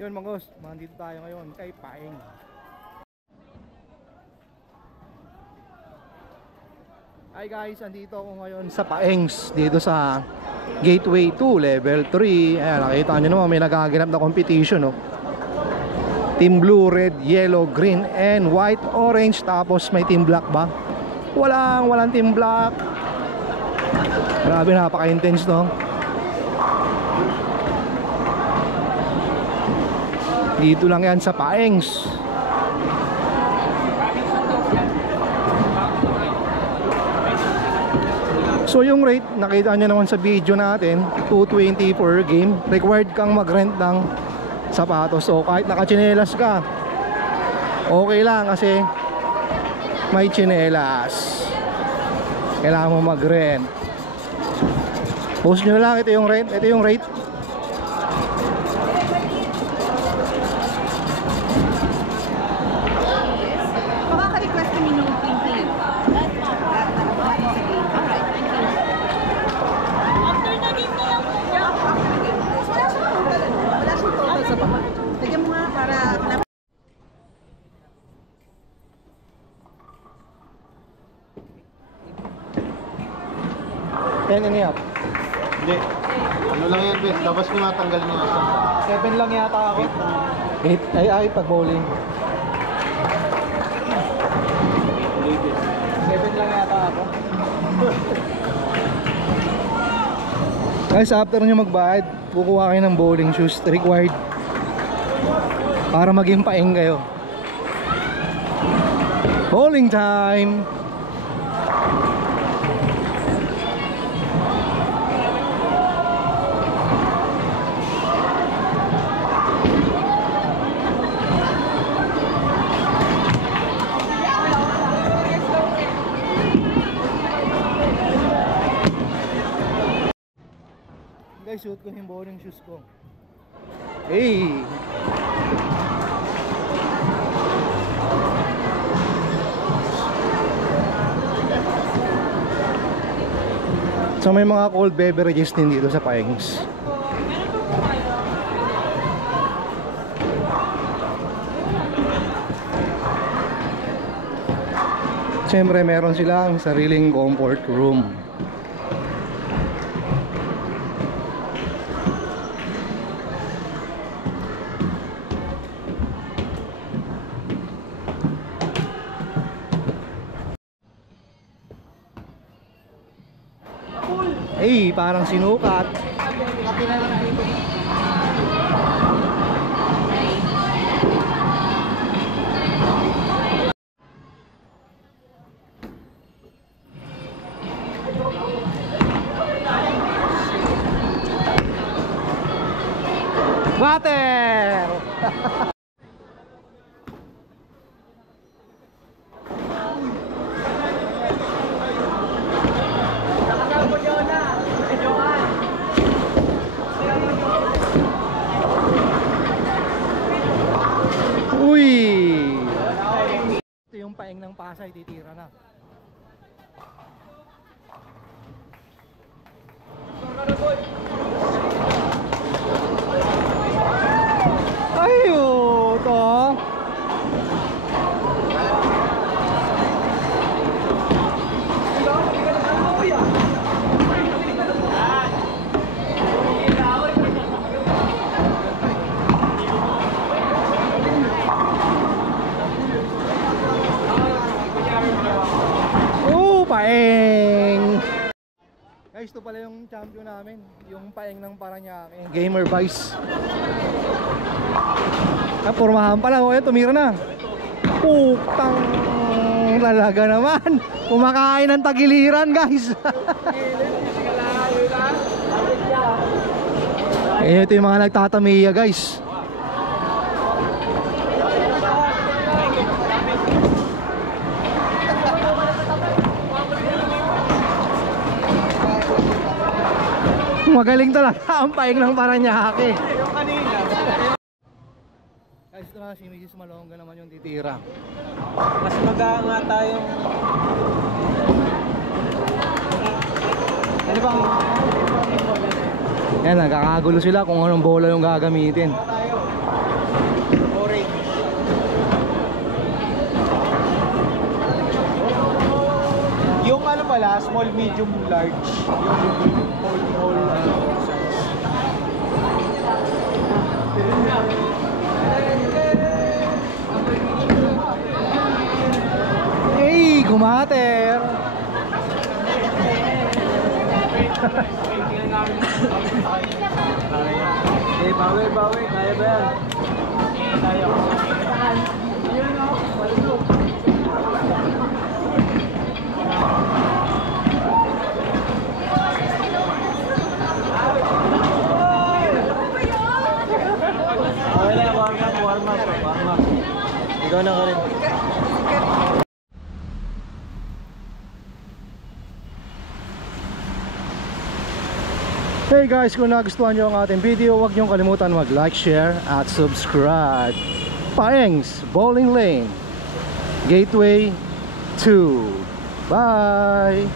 Yun mga boss, nandito tayo ngayon kay Paeng. Hi guys, andito ako ngayon sa Paengs, dito sa Gateway 2, Level 3. Ayan, nakita nyo naman may nagaganap na competition, no? Team Blue, Red, Yellow, Green, and White, Orange. Tapos may Team Black ba? Walang Team Black. Grabe, napaka-intense, no? Dito lang yan sa Paengs. So yung rate, nakita nyo naman sa video natin, 220 per game. Required kang mag-rent ng sapatos. So kahit naka-tsinelas ka, okay lang kasi may tsinelas. Kailangan mo mag-rent. Post nyo lang, ito yung rent, ito yung rate. Makaka-request kami ng printing. After na game na lang po. Wala siyang total sa baba. Lagyan mo nga para... 10 and a half. Hindi. Ano lang yan, Ben? Labas ko nga tanggal niya. 7 lang yata ako. 8 ay pag bowling. 7 lang yata ako. Guys, after nyo magbayad, kukuha kayo ng bowling shoes. Required para maging paeng kayo. Bowling time. Guys, suot ko yung bowling shoes ko. Hey! So may mga cold beverages din dito sa Paengs. Siyempre meron silang sariling comfort room. Eh, parang sinukat. Water! Ito yung Paeng ng Pasay, titira na. Ayo, to. Paeng. Guys, ito pala yung champion namin, yung Paeng ng Paranaque, Gamer Vice. Pormahan pala, o tumira na. Putang lalaga naman. Kumakain ng tagiliran, guys. Ito yung mga nagtatamiya, guys. Magaling talaga ang Paeng ng Paranaque. Guys, ito na si Mrs. Malonga naman yung titira. Mas mag-aanga tayong... Ano bang... Yan, nagkakagulo sila kung anong bola yung gagamitin. ano pala, small, medium, large. Yung whole size. Hey, kumater! Eh, bawi. Kaya ba yan? Kaya ko. Okay na, warm up. Ikaw na ka rin. Hey guys, kung nagustuhan nyo ang ating video, huwag nyo kalimutan mag-like, share, at subscribe. Paengs Bowling Lane, Gateway 2. Bye!